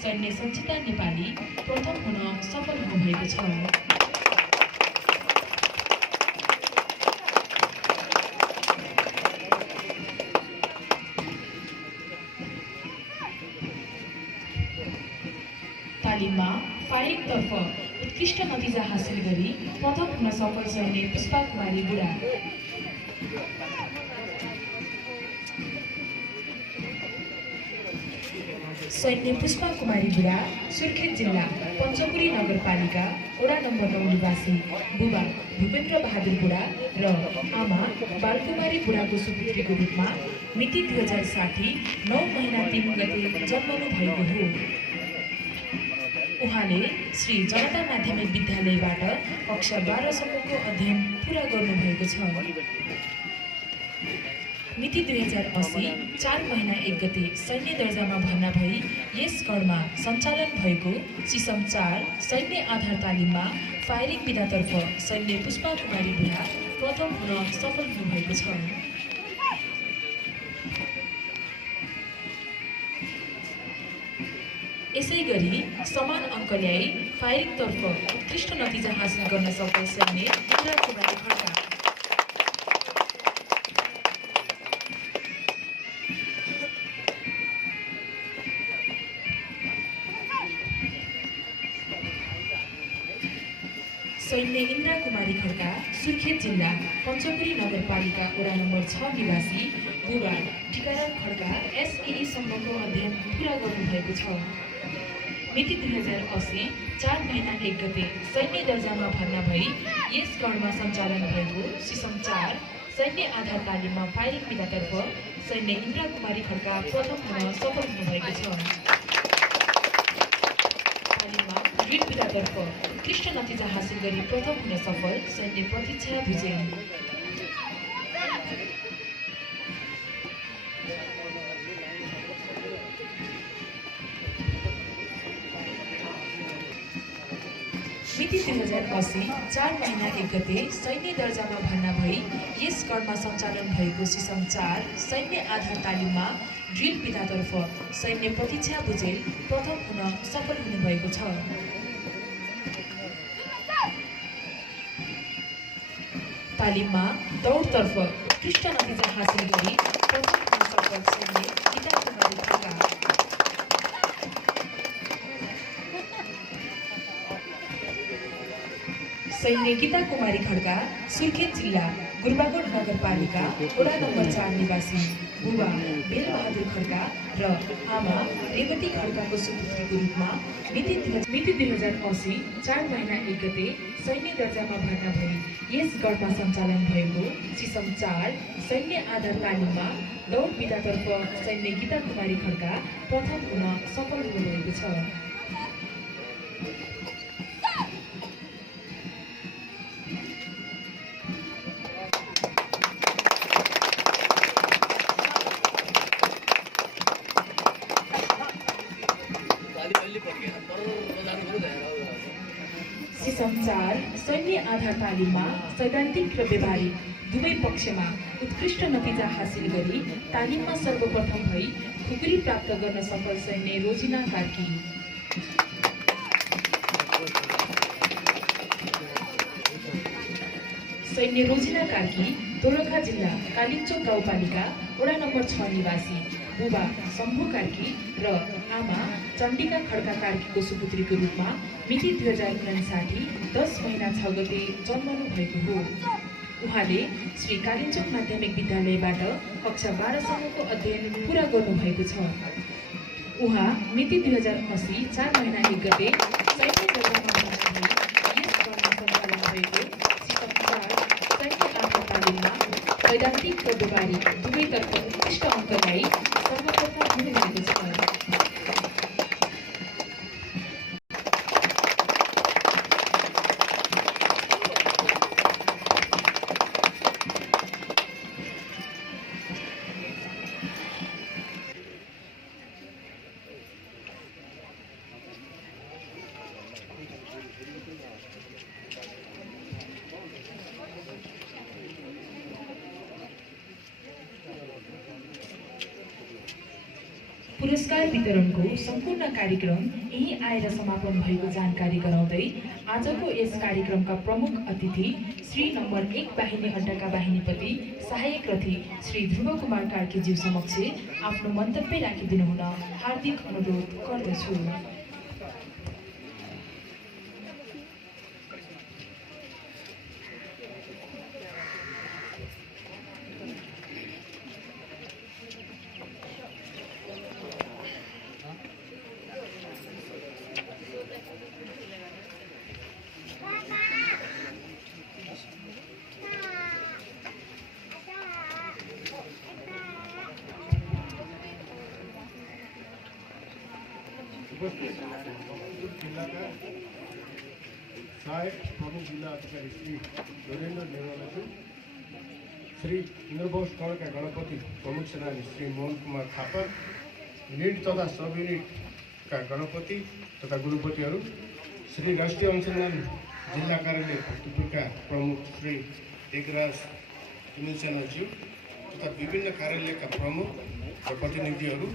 सैन्य सञ्चिता नेपाली प्रथम हुन सफल हुनुभएको छ। तालिममा फायरिङतर्फ उत्कृष्ट नतिजा हासिल गरी प्रथम हुन सफल सैन्य पुष्पा कुमारी बुढा। सैन्य पुष्पा कुमारी बुढा सुर्खेत जिल्ला पञ्चपुरी नगरपालिका वडा नम्बर 9 निवासी बुबा भूपेन्द्र बहादुर बुढा र आमा बालकुमारी बुढाको सुपुत्रीको रूपमा मिति 2060 9 महिना 3 गते जन्मनु भएको हो। उहाँले श्री जनता माध्यमिक विद्यालयबाट कक्षा 12 सम्मको अध्ययन पूरा गर्नुभएको छ। मिति 2080 4 महिना 1 गते सैन्य दर्जामा भर्ना भई यस गढमा सञ्चालन भएको सिसम 4 सैन्य आधार तालिममा फायरिङ विधातर्फ सैन्य पुष्पा कुमारी बुढा प्रथम हुन सफल हुनुभएको छ। यसैगरी समान अङ्क ल्याई फायरिङतर्फ उत्कृष्ट नतिजा हासिल गर्न सफल सैन्य इन्द्रा कुमारी खड्का। सैन्य इन्द्रा कुमारी खड्का सुर्खेत जिल्ला पञ्चपुरी नगरपालिका वडा नम्बर 6 निवासी बुबा टिकाराम खड्का एसई सम्मको अध्ययन पूरा गर्नुभएको छ। मिति 2080 4 महिना 1 गते सैन्य दर्जामा भर्ना भई यस गढमा सञ्चालन भएको सिसम 4 सैन्य आधार तालिममा फायरिङ विधातर्फ सैन्य इन्द्रा कुमारी खड्का प्रथम हुन सफल हुनुभएको छ। तालिममा ड्रिल विधातर्फ उत्कृष्ट नतिजा हासिल गरी प्रथम हुन सफल सैन्य प्रतीक्षा भुजेल। मिति 2080 4 महिना 1 गते सैन्य दर्जामा भर्ना भई यस गढमा सञ्चालन भएको सिसम 4 सैन्य आधार तालिममा ड्रिल विधातर्फ सैन्य प्रतीक्षा भुजेल प्रथम हुन सफल हुनुभएको छ। तालिममा दौडतर्फ उत्कृष्ट नतिजा हासिल गरी प्रथम हुन सफल सैन्य गीता कुमारी खड्का। सैन्य गीता कुमारी खड्का सुर्खेत जिल्ला गुरबागोड नगरपालिका वडा नम्बर 4 निवासी बुबा बेलबहादुर खड्का र आमा रेवती खड्काको सुपुत्रीको रूपमा मिति 2080 4 महिना 1 गते सैन्य दर्जामा भर्ना भई यस गढमा सञ्चालन भएको सिसम 4 सैन्य आधार तालिममा दौड विधातर्फ सैन्य गीता कुमारी खड्का प्रथम हुन सफल हुनुभएको छ। सिसम 4 सैन्य आधार तालिममा सैद्धान्तिक र व्यवहारिक दुवै पक्षमा उत्कृष्ट नतिजा हासिल गरी तालिममा सर्वप्रथम भई खुकुरी प्राप्त गर्न सफल सैन्य रोजिना कार्की। सैन्य रोजिना कार्की दोलखा जिल्ला कालिम्चोक गाउँपालिका वडा नम्बर 6 निवासी बुबा शम्भु कार्की र आमा चण्डिका खड्का कार्कीको सुपुत्रीको रूपमा मिति 2059 10 महिना 6 गते जन्मनु भएको हो। उहाँले श्री कालिम्चोक माध्यमिक विद्यालयबाट कक्षा 12 सम्मको अध्ययन पूरा गर्नुभएको छ। उहाँ मिति 2080 4 महिना 1 गते सैन्य दर्जामा भर्ना भई यस गढमा सञ्चालन भएको सिसम 4 सैन्य आधार तालिममा सैद्धान्तिक र व्यवहारिक दुवैतर्फ उत्कृष्ट अङ्क ल्याई सर्वप्रथम हुनुभएको छ। पुरस्कार वितरणको सम्पूर्ण कार्यक्रम यही आएर समापन भएको जानकारी गराउँदै आजको यस कार्यक्रमका प्रमुख अतिथि श्री नम्बर 1 बाहिनी अड्डाका बाहिनीपति सहायक रथी श्री ध्रुव कुमार कार्कीज्यू समक्ष आफ्नो मन्तव्य राखिदिनु हुन हार्दिक अनुरोध गर्दछु। जिल्लाका सहायक प्रमुख जिल्ला अधिकारी श्री नरेन्द्र नेवालाज्यू, श्री इन्द्रबोस कणका गणपति प्रमुख सेनानी श्री मोहन कुमार थापर, युनिट तथा सब युनिटका गणपति तथा गुरुपतिहरू, श्री राष्ट्रिय अनुसन्धान जिल्ला कार्यालय भक्तपुरका प्रमुख श्री टेकराज सेनाज्यू तथा विभिन्न कार्यालयका प्रमुख र प्रतिनिधिहरू,